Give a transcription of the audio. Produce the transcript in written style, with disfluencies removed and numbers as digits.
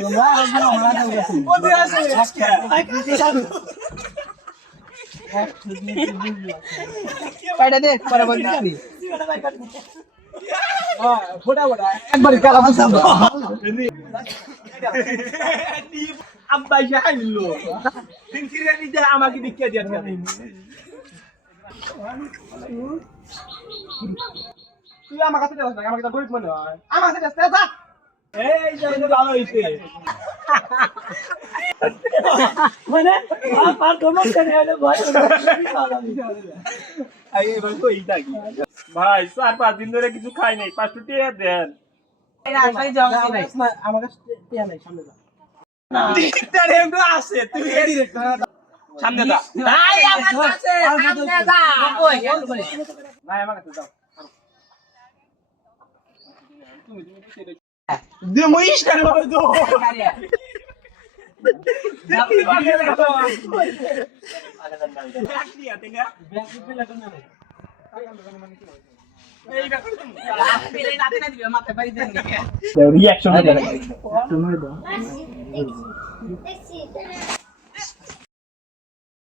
তোমরা ওখানে আমরা যাচ্ছি ওদের আছে কয়টা দেখ পরে বলছি ফোটা ফোটা একবার কালা বসাবো আব্বা যাই নিলো তিন কিরে নিতে আমাকে দিকে দিয়ে তুই আমার কাছে যাস না আমাকে তো গরিব মনে হয় আমার কাছে যাস যা এই যে ভালো হইছে মানে আর তোমার কেন হলো ভাই আই এবার কই থাকি ভাই 4-5 দিন ধরে কিছু খাই নাই 5 টাকা দেন এই রাস্তায় যাও নাই আমার কাছে টিয়া নাই সামনে যা ডিরেক্টর এমন আছে তুই এই ডিরেক্টর সামনে যা ভাই আমার কাছে সামনে যা কই কেন করে ভাই আমার কাছে যাও তুমি পিছে দে মই স্টার করে দাও দেখি বাগে লাগা ব্যাক দিয়া তেঙ্গা ব্যাক দিতে লাগা না এই ব্যাক পেলে নাতে না দিবে মাথা পারি দেন রিঅ্যাকশন তুমি দাও